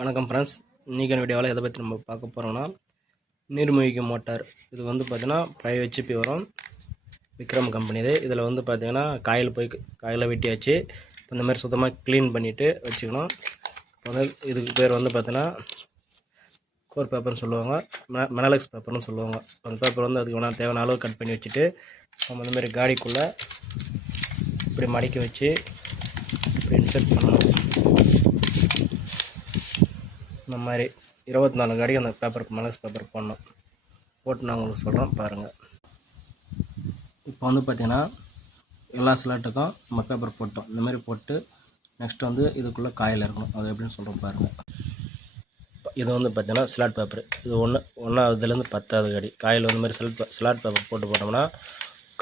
வணக்கம் ஃப்ரெண்ட்ஸ், இன்றைக்கான வீடியோவில் எதை பற்றி நம்ம பார்க்க போகிறோம்னா நீர்மூழ்கி மோட்டார். இது வந்து பார்த்திங்கன்னா 5 HP வரும், விக்ரம் கம்பெனி. இதில் வந்து பார்த்திங்கன்னா காயில் வெட்டியாச்சு. இந்த மாதிரி சுத்தமாக க்ளீன் பண்ணிவிட்டு வச்சுக்கணும். இதுக்கு பேர் வந்து பார்த்திங்கன்னா கோர் பேப்பர்னு சொல்லுவாங்க, மெனலெக்ஸ் பேப்பர்னு சொல்லுவாங்க. அந்த பேப்பர் வந்து அதுக்கு வேணால் தேவையான அளவு கட் பண்ணி வச்சுட்டு நம்ம இந்த மாதிரி காடிக்குள்ளே இப்படி மடக்கி வச்சு இப்படி இன்செர்ட் பண்ணணும். இந்த மாதிரி 24 காடி அந்த பேப்பருக்கு மெனலெக்ஸ் பேப்பர் போட்டு நான் உங்களுக்கு சொல்கிறேன் பாருங்கள். இப்போ வந்து பார்த்திங்கன்னா எல்லா ஸ்லாட்டுக்கும் நம்ம பேப்பர் போட்டோம். இந்த மாதிரி போட்டு நெக்ஸ்ட் வந்து இதுக்குள்ளே காயில் இருக்கணும். அது எப்படின்னு சொல்கிறோம் பாருங்கள். இது வந்து பார்த்திங்கன்னா ஸ்லாட் பேப்பர். இது ஒன்றாவதுலேருந்து 10வது காடி காயில் வந்து மாதிரி ஸ்லாட் பேப்பர் போட்டோம்னா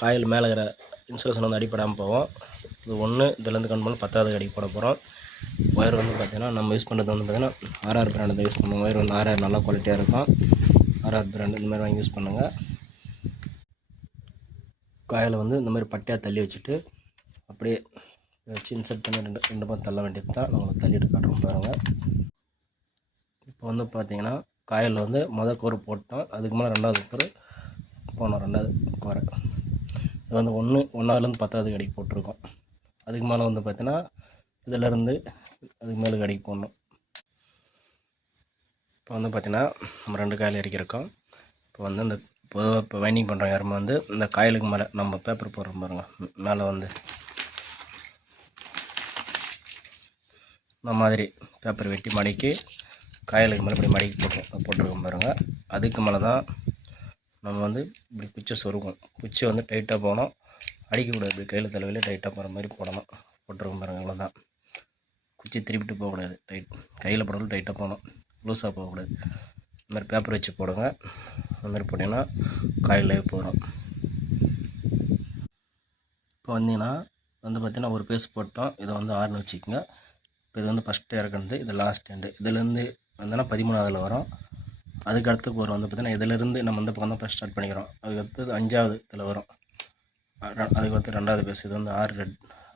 காயில் மேலே இருக்கிற இன்சுலேஷன் வந்து அடிப்படாமல் போவோம். இது இதுலேருந்து கண் பண்ணி 10வது காடிக்கு போட போகிறோம். ஒயர் வந்து பார்த்திங்கன்னா நம்ம யூஸ் பண்ணுறது வந்து பார்த்திங்கன்னா ஆர்ஆர் பிராண்டு தான் யூஸ் பண்ணுவோம். ஒயர் வந்து ஆர்ஆர் நல்லா குவாலிட்டியாக இருக்கும். ஆர்ஆர் பிராண்டு இந்த மாதிரி வாங்கி யூஸ் பண்ணுங்கள். காயில் வந்து இந்த மாதிரி பட்டையாக தள்ளி வச்சுட்டு அப்படியே வச்சு இன்சர்ட் பண்ணி ரெண்டு பக்கம் தள்ள வேண்டியது தான். நம்மளுக்கு தள்ளிட்டு காட்டுறோம் பாருங்கள். இப்போ வந்து பார்த்திங்கன்னா காயில் வந்து மொதல் கோர் போட்டோம், அதுக்கு மேலே 2வது கோர் போனோம். 2வது கோரை இது வந்து ஒன்றாவதுலேருந்து 10வது காடிக்கு போட்டிருக்கோம். அதுக்கு மேலே வந்து பார்த்திங்கன்னா இதிலேருந்து அதுக்கு மேலே காடிக்கு போடணும். இப்போ வந்து பார்த்திங்கன்னா நம்ம 2 காயில் இறக்கியிருக்கோம். இப்போ வந்து இந்த பொதுவாக இப்போ வைண்டிங் பண்ணுறோம் யாருமே வந்து இந்த காயிலுக்கு மேலே நம்ம பேப்பர் போடுறோம் பாருங்கள். மேலே வந்து இந்த மாதிரி பேப்பர் வெட்டி மடக்கி காயிலுக்கு மேலே இப்படி மடக்கி போட்டிருக்கோம் பாருங்கள். அதுக்கு மேலே தான் நம்ம வந்து இப்படி குச்சி சொருகும். குச்சி வந்து டைட்டாக போகணும், அடிக்கக்கூடாது. கையில் தலைவிலே டைட்டாக போகிற மாதிரி போட்டிருக்கோம் பாருங்கள். அவ்வளோதான். குச்சி திருப்பிட்டு போகக்கூடாது. கையில் போடணும், டைட்டாக போகணும், லூஸாக போகக்கூடாது. இந்த மாதிரி பேப்பர் வச்சு போடுங்க. அந்த மாதிரி போட்டிங்கன்னா காயில் போகிறோம். இப்போ வந்தீங்கன்னா வந்து பார்த்திங்கன்னா ஒரு பேஸ் போட்டோம். இதை வந்து 6ன்னு வச்சுக்கோங்க. இப்போ இது வந்து ஃபஸ்ட்டு இறக்குறது, இது லாஸ்ட் எண்டு. இதுலேருந்து வந்தோன்னா 13வதுல வரும். அதுக்கு அடுத்த கோர் வந்து பார்த்திங்கன்னா இதிலேருந்து நம்ம இந்த பக்கம் தான் ஃபஸ்ட் ஸ்டார்ட் பண்ணிக்கிறோம். அதுக்கு அடுத்தது 5வது இதில் வரும். அதுக்கு அடுத்து 2வது பேஸ். இது வந்து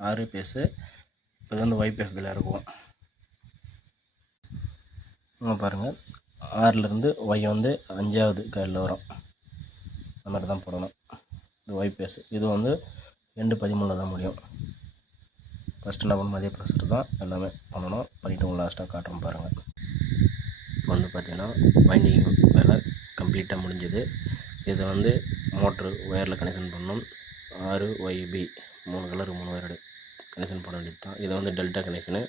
6 பேஸு. இப்போ இது வந்து ஒய் பேஸ் இதில் இறக்குவோம். பாருங்கள், 6லேருந்து ஒய் வந்து 5வது காயில் வரும். அந்த மாதிரி தான் போடணும். இது ஒய் பேஸ். இது வந்து எண்டு 13ல் தான் முடியும். ஃபஸ்ட்டு என்ன பண்ணணும், அதே ப்ரெஷர் தான் எல்லாமே பண்ணணும். பண்ணிவிட்டு உங்களுக்கு லாஸ்ட்டாக காட்டுறோம் பாருங்கள். இப்போ வந்து பார்த்திங்கன்னா வைண்டிங் வேலை கம்ப்ளீட்டாக முடிஞ்சது. இதை வந்து மோட்ரு ஒயரில் கனெக்ஷன் பண்ணணும். RYB 3 கலர் 3 ஒயரோடு கனெக்ஷன் பண்ண வேண்டியது தான். இதை வந்து டெல்டா கனெக்ஷனு.